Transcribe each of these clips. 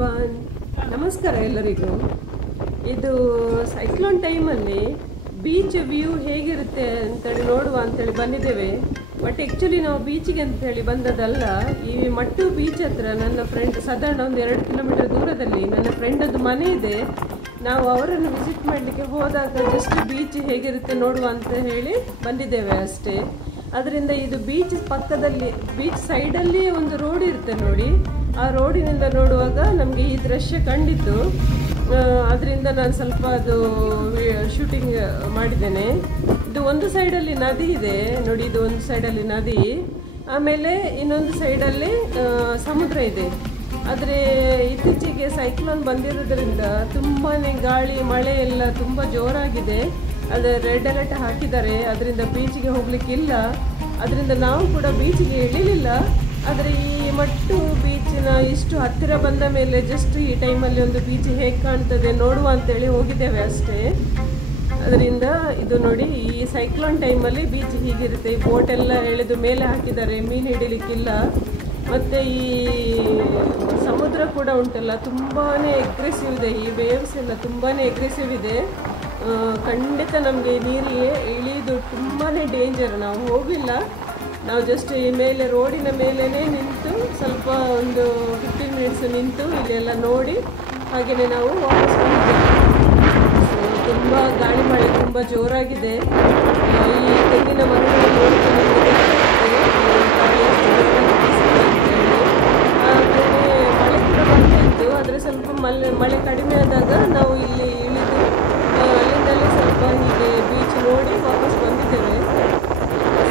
Everyone, ನಮಸ್ಕಾರ ಎಲ್ಲರಿಗೂ. ಇದು ಸೈಕ್ಲೋನ್ ಟೈಮಲ್ಲಿ ಬೀಚ್ ವ್ಯೂ ಹೇಗಿರುತ್ತೆ ಅಂತೇಳಿ ನೋಡುವ ಅಂತೇಳಿ ಬಂದಿದ್ದೇವೆ. ಬಟ್ ಆ್ಯಕ್ಚುಲಿ ನಾವು ಬೀಚಿಗೆ ಅಂತೇಳಿ ಬಂದದಲ್ಲ. ಈ ಮಟ್ಟು ಬೀಚ್ ಹತ್ರ ನನ್ನ ಫ್ರೆಂಡ್, ಸಾಧಾರಣ ಒಂದು 2 ಕಿಲೋಮೀಟರ್ ದೂರದಲ್ಲಿ ನನ್ನ ಫ್ರೆಂಡದ್ದು ಮನೆ ಇದೆ. ನಾವು ಅವರನ್ನು ವಿಸಿಟ್ ಮಾಡಲಿಕ್ಕೆ ಹೋದಾಗ ಜಸ್ಟ್ ಬೀಚ್ ಹೇಗಿರುತ್ತೆ ನೋಡುವ ಅಂತ ಹೇಳಿ ಬಂದಿದ್ದೇವೆ ಅಷ್ಟೇ. ಅದರಿಂದ ಇದು ಬೀಚ್ ಪಕ್ಕದಲ್ಲಿ, ಬೀಚ್ ಸೈಡಲ್ಲಿ ಒಂದು ರೋಡ್ ಇರುತ್ತೆ ನೋಡಿ. ಆ ರೋಡಿನಿಂದ ನೋಡುವಾಗ ನಮಗೆ ಈ ದೃಶ್ಯ ಕಂಡಿತ್ತು. ಅದರಿಂದ ನಾನು ಸ್ವಲ್ಪ ಅದು ಶೂಟಿಂಗ್ ಮಾಡಿದ್ದೇನೆ. ಇದು ಒಂದು ಸೈಡಲ್ಲಿ ನದಿ ಇದೆ ನೋಡಿ, ಇದು ಒಂದು ಸೈಡಲ್ಲಿ ನದಿ, ಆಮೇಲೆ ಇನ್ನೊಂದು ಸೈಡಲ್ಲಿ ಸಮುದ್ರ ಇದೆ. ಆದರೆ ಇತ್ತೀಚೆಗೆ ಸೈಕ್ಲೋನ್ ಬಂದಿರೋದ್ರಿಂದ ತುಂಬಾ ಗಾಳಿ ಮಳೆ ಎಲ್ಲ ತುಂಬ ಜೋರಾಗಿದೆ. ಅದು ರೆಡ್ ಅಲರ್ಟ್ ಹಾಕಿದ್ದಾರೆ, ಅದರಿಂದ ಬೀಚಿಗೆ ಹೋಗ್ಲಿಕ್ಕಿಲ್ಲ. ಅದರಿಂದ ನಾವು ಕೂಡ ಬೀಚಿಗೆ ಇಳಿಲಿಲ್ಲ. ಆದರೆ ಈ ಮಟ್ಟು ಬೀಚಿನ ಇಷ್ಟು ಹತ್ತಿರ ಬಂದ ಮೇಲೆ ಜಸ್ಟ್ ಈ ಟೈಮಲ್ಲಿ ಒಂದು ಬೀಚ್ ಹೇಗೆ ಕಾಣ್ತದೆ ನೋಡುವ ಅಂತೇಳಿ ಹೋಗಿದ್ದೇವೆ ಅಷ್ಟೇ. ಅದರಿಂದ ಇದು ನೋಡಿ, ಈ ಸೈಕ್ಲೋನ್ ಟೈಮಲ್ಲಿ ಬೀಚ್ ಹೀಗಿರುತ್ತೆ. ಈ ಬೋಟ್ ಎಲ್ಲ ಎಳೆದು ಮೇಲೆ ಹಾಕಿದ್ದಾರೆ, ಮೀನು ಹಿಡಿಲಿಕ್ಕಿಲ್ಲ. ಮತ್ತು ಈ ಸಮುದ್ರ ಕೂಡ ಉಂಟಲ್ಲ, ತುಂಬಾ ಎಗ್ರೆಸಿವ್ ಇದೆ. ಈ ವೇವ್ಸ್ ಎಲ್ಲ ತುಂಬಾ ಎಗ್ರೆಸಿವ್ ಇದೆ. ಖಂಡಿತ ನಮಗೆ ನೀರಿಗೆ ಇಳಿದು ತುಂಬಾ ಡೇಂಜರ್. ನಾವು ಹೋಗಿಲ್ಲ, ನಾವು ಜಸ್ಟ್ ಈ ಮೇಲೆ ರೋಡಿನ ಮೇಲೇ ನಿಂತು ಸ್ವಲ್ಪ ಒಂದು 15 ಮಿನಿಟ್ಸ್ ನಿಂತು ಇಲ್ಲೆಲ್ಲ ನೋಡಿ ಹಾಗೆಯೇ ನಾವು ವಾಪಸ್ ಬಂದಿದ್ದೇವೆ. ತುಂಬ ಗಾಳಿ ಮಳೆ ತುಂಬ ಜೋರಾಗಿದೆ. ಈ ತೆಂಗಿನ ಮರಗಳು ನೋಡ್ಕೊಂಡು ಗಾಳಿ ಎಷ್ಟು ಜೋರಾಗಿ ಬೀಸಿದೆ ಅಂತೇಳಿ. ಹಾಗೆಯೇ ಮಳೆ ಕೂಡ ಬರ್ತಿತ್ತು. ಆದರೆ ಸ್ವಲ್ಪ ಮಳೆ ಕಡಿಮೆ ಆದಾಗ ನಾವು ಇಲ್ಲಿ ಇಳಿದು ಅಲ್ಲಿಂದಲೇ ಸ್ವಲ್ಪ ಹೀಗೆ ಬೀಚ್ ನೋಡಿ ವಾಪಸ್ ಬಂದಿದ್ದೇವೆ.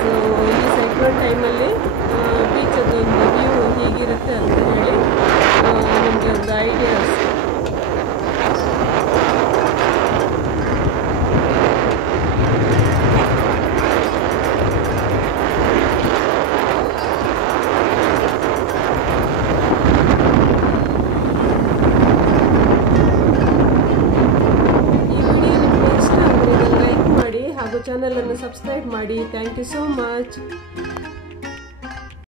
ಸೊ ಈ ಸೈಕ್ಲೋನ್ ಟೈಮಲ್ಲಿ ಬೀಚದ್ದು ಒಂದು ವ್ಯೂ ಹೀಗಿರುತ್ತೆ ಅಂತ ಹೇಳಿ ನಮಗೆ ಒಂದು ಐಡಿಯಾ ಅಷ್ಟೆ. ಚಾನಲನ್ನು ಸಬ್ಸ್ಕ್ರೈಬ್ ಮಾಡಿ. Thank you so much.